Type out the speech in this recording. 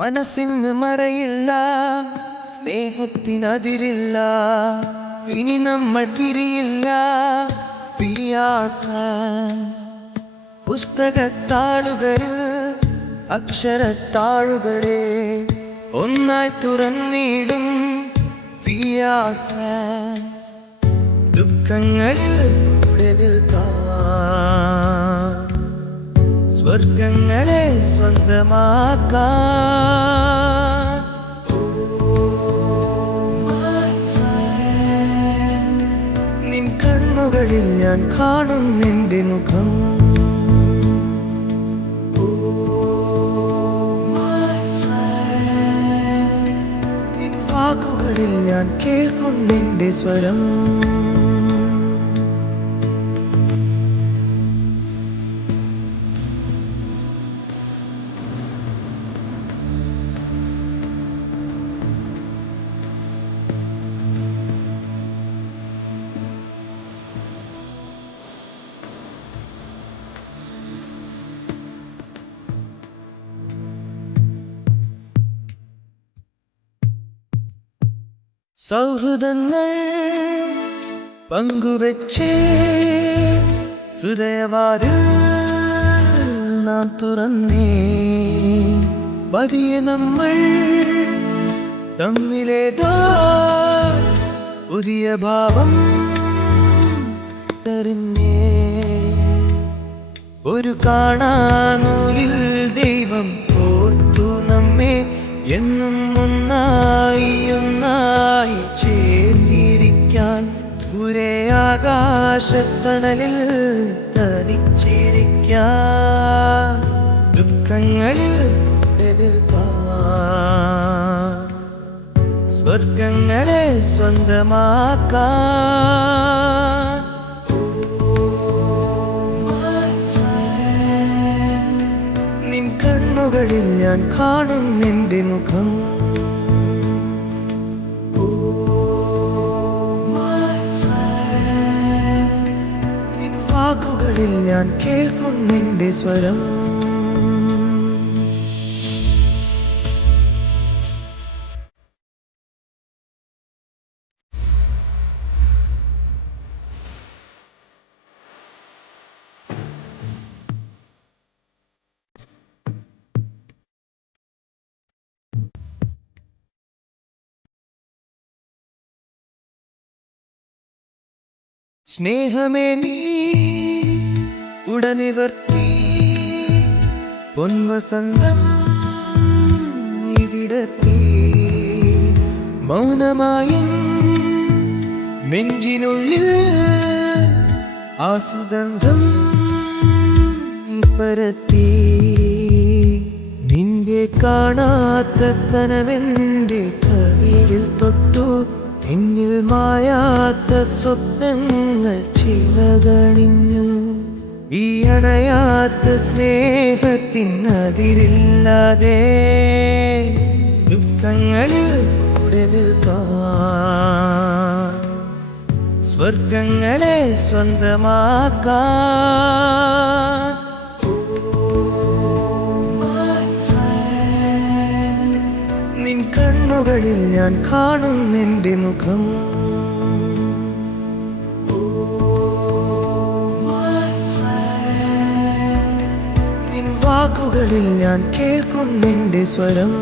മനസ്സിന് മറയില്ല, സ്നേഹത്തിനതിരില്ല. ഇനി നമ്മൾ പിരിയില്ല. We are friends. പുസ്തകത്താളുകളിൽ അക്ഷരത്താളുകളെ ഒന്നായി തുറന്നിടും. We are friends. ദുഃഖങ്ങളിൽ കൂടെ നിൽക്കാം, സ്വർഗങ്ങളെ സ്വന്തമാക്കാൻ. നിൻ കണ്ണുകളിൽ ഞാൻ കാണും നിന്റെ മുഖം. നിൻ വാക്കുകളിൽ ഞാൻ കേൾക്കും നിന്റെ സ്വരം. സൗഹൃദങ്ങൾ പങ്കുവെച്ചേ ഹൃദയവാതിൽ നാം തുറന്നേ. പതിയെ നമ്മൾ തമ്മിലേതോ പുതിയ ഭാവം തെറിഞ്ഞേ. ഒരു കാണാനൂലിൽ ദൈവം ഓർത്തു നമ്മെ എന്നും ഒന്നായി ഒന്നായി ചേർന്നിരിക്കാൻ. ദൂരെ ആകാശത്തണലിൽ തനിച്ചിരിക്കാൻ. ദുഃഖങ്ങളിൽ നിൽക്കാൻ, സ്വർഗങ്ങളെ സ്വന്തമാക്കാൻ. നിൻ കണ്ണുകളിൽ ഞാൻ കാണും നിന്റെ മുഖം. നിൻ വാക്കുകളിൽ ഞാൻ കേൾക്കും നിന്റെ സ്വരം. സ്നേഹമേ നീ ഉടനിവർത്തി പൊൻവസന്തം ഇവിടത്തി. മൗനമായും നെഞ്ചിനുള്ളിൽ ആ സുഗന്ധം പരത്തി. നിന്റെ കാണാത്ത കനവെന്റെ കവിളിൽ തൊട്ടു. എന്നിൽ മായാത്ത സ്വപ്നങ്ങൾ ചിറകണിഞ്ഞു. ഈ അണയാത്ത സ്നേഹത്തിനതിരില്ലാതെ ദുഃഖങ്ങളിൽ കൂടെ നിൽക്കാൻ. സ്വർഗങ്ങളെ സ്വന്തമാക്കാൻ. നിൻ കണ്ണുകളിൽ ഞാൻ കാണും നിന്റെ മുഖം. നിൻ വാക്കുകളിൽ ഞാൻ കേൾക്കും നിന്റെ സ്വരം.